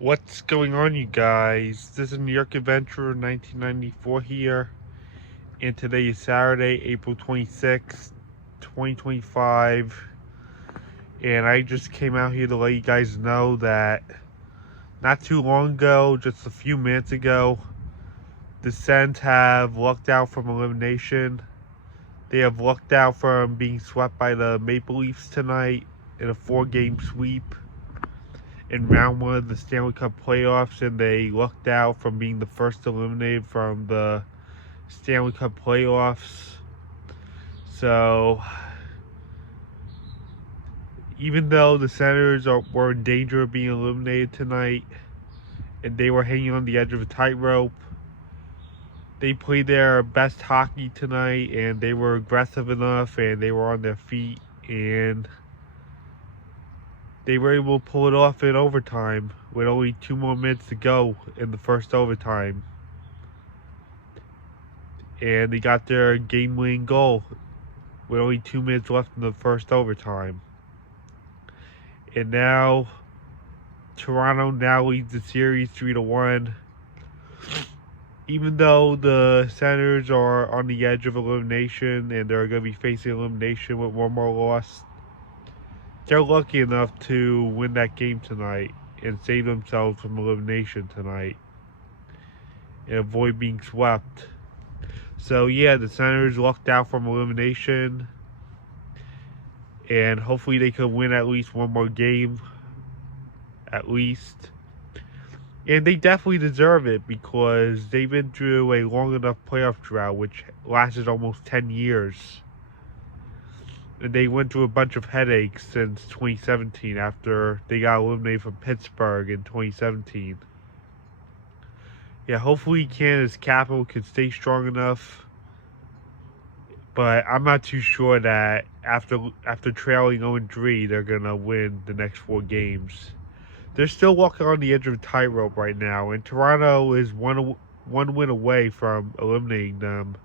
What's going on, you guys? This is New York Adventurer 1994 here, and today is Saturday, April 26th, 2025. And I just came out here to let you guys know that not too long ago, just a few minutes ago, the Sens have lucked out from elimination. They have lucked out from being swept by the Maple Leafs tonight in a 4-game sweep in round one of the Stanley Cup playoffs, and they lucked out from being the first eliminated from the Stanley Cup playoffs. So, even though the Senators were in danger of being eliminated tonight, and they were hanging on the edge of a tightrope, they played their best hockey tonight, and they were aggressive enough, and they were on their feet, and they were able to pull it off in overtime with only 2 more minutes to go in the first overtime. And they got their game-winning goal with only 2 minutes left in the first overtime. And now, Toronto now leads the series 3-1. Even though the Senators are on the edge of elimination and they're going to be facing elimination with one more loss, they're lucky enough to win that game tonight and save themselves from elimination tonight and avoid being swept. So yeah, the Senators lucked out from elimination, and hopefully they could win at least one more game, at least. And they definitely deserve it because they've been through a long enough playoff drought, which lasted almost 10 years. And they went through a bunch of headaches since 2017 after they got eliminated from Pittsburgh in 2017. Yeah, hopefully Canada's capital can stay strong enough. But I'm not too sure that after trailing 0-3, they're going to win the next 4 games. They're still walking on the edge of a tightrope right now, and Toronto is one win away from eliminating them.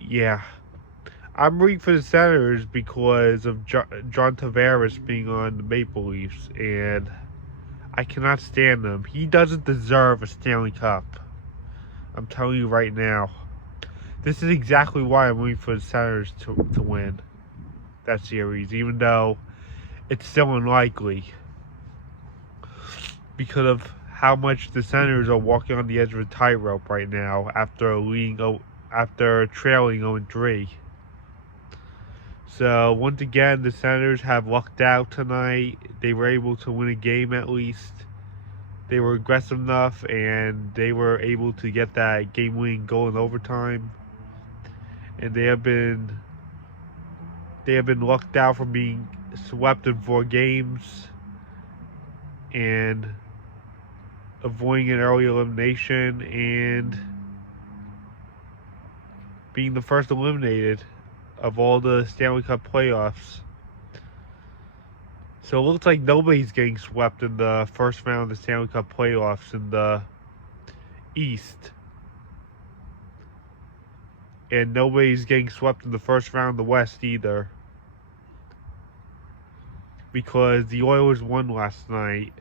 Yeah. I'm rooting for the Senators because of John Tavares being on the Maple Leafs, and I cannot stand them. He doesn't deserve a Stanley Cup. I'm telling you right now. This is exactly why I'm rooting for the Senators to win that series, even though it's still unlikely because of how much the Senators are walking on the edge of a tightrope right now after trailing 0-3. So once again, the Senators have lucked out tonight. They were able to win a game at least. They were aggressive enough, and they were able to get that game-winning goal in overtime. And they have been lucked out from being swept in 4 games and avoiding an early elimination and being the first eliminated of all the Stanley Cup playoffs. So it looks like nobody's getting swept in the first round of the Stanley Cup playoffs in the East. And nobody's getting swept in the first round of the West either, because the Oilers won last night.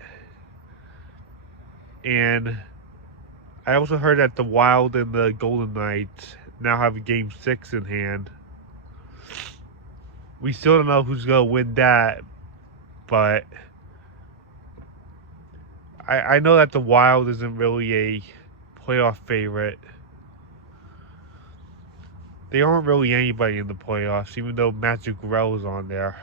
And I also heard that the Wild and the Golden Knights now have a Game 6 in hand. We still don't know who's going to win that, but I know that the Wild isn't really a playoff favorite. They aren't really anybody in the playoffs, even though Matt Zuccarello is on there.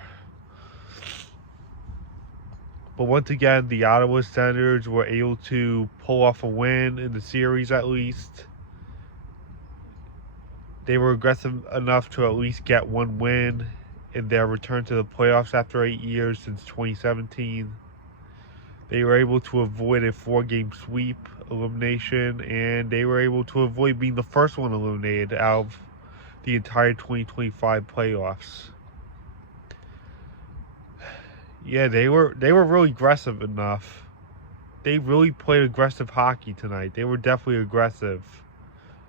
But once again, the Ottawa Senators were able to pull off a win in the series at least. They were aggressive enough to at least get 1 win in their return to the playoffs after 8 years since 2017. They were able to avoid a 4-game sweep elimination, and they were able to avoid being the first one eliminated out of the entire 2025 playoffs. Yeah, they were really aggressive enough. They really played aggressive hockey tonight. They were definitely aggressive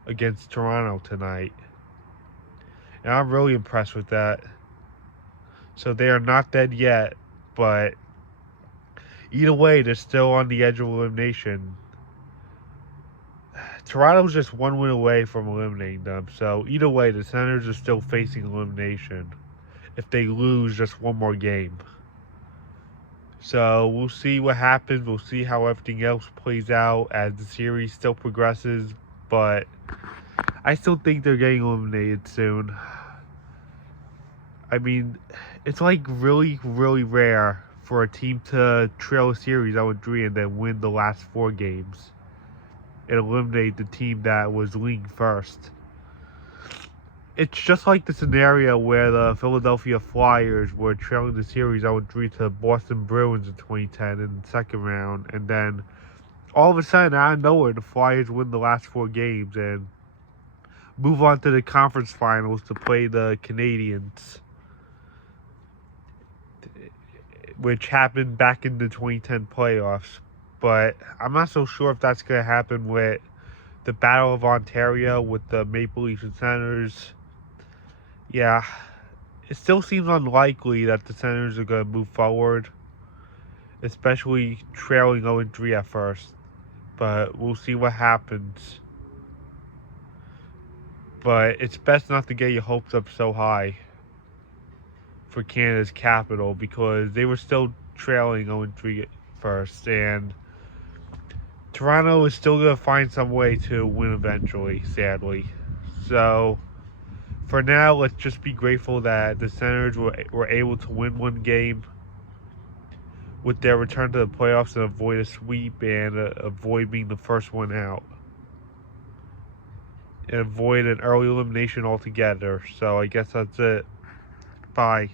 against Toronto tonight. And I'm really impressed with that. So they are not dead yet, but Either way, they're still on the edge of elimination. Toronto's just one win away from eliminating them, so either way, the Senators are still facing elimination if they lose just one more game. So we'll see what happens. We'll see how everything else plays out as the series still progresses, but I still think they're getting eliminated soon. I mean, it's like really, really rare for a team to trail a series 0-3 and then win the last 4 games and eliminate the team that was leading first. It's just like the scenario where the Philadelphia Flyers were trailing the series 0-3 to Boston Bruins in 2010 in the second round, and then all of a sudden, out of nowhere, the Flyers win the last 4 games and move on to the conference finals to play the Canadiens, which happened back in the 2010 playoffs. But I'm not so sure if that's going to happen with the Battle of Ontario with the Maple Leafs and Senators. Yeah, it still seems unlikely that the Senators are going to move forward, especially trailing 0-3 at first. But we'll see what happens. But it's best not to get your hopes up so high for Canada's capital, because they were still trailing 0-3 first, and Toronto is still going to find some way to win eventually, sadly. So for now, let's just be grateful that the Senators were able to win one game with their return to the playoffs and avoid a sweep and avoid being the first one out. And avoid an early elimination altogether. So I guess that's it. Bye.